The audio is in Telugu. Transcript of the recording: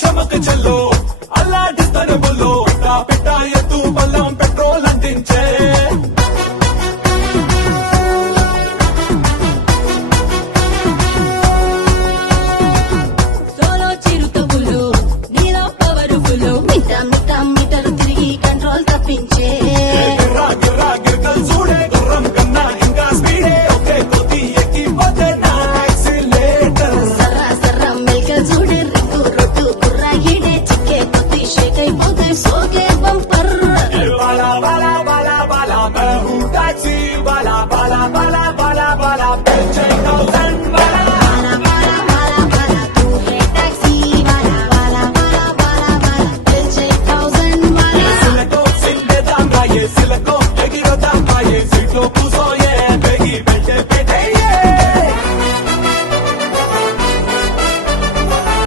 చమక్ చల్లో అలాంటి తరుములో పిట్ట ఎత్తు బల్లం పెట్రోల్ అందించే సోలో చిరుతపులు నీలో పవరుఫులు మీటర్ తిరిగి కంట్రోల్ తప్పించే గిర్రా గిర్రా గిర్కల్ చూడే గుర్రం కన్నా ఇంకా స్పీడే ఒకే కొద్ది ఎక్కిపోతే నా యాక్సిలేటర్ సర్రా మెల్క చూడే రింగు రొట్టు కుర్రా ఈడే చిక్కే కొద్ది షేక్ అయిపోతే సోకే బంపర్ బాలా బాలా బాలా బాలా मैं हूँ टैक्सी वाला बाला बाला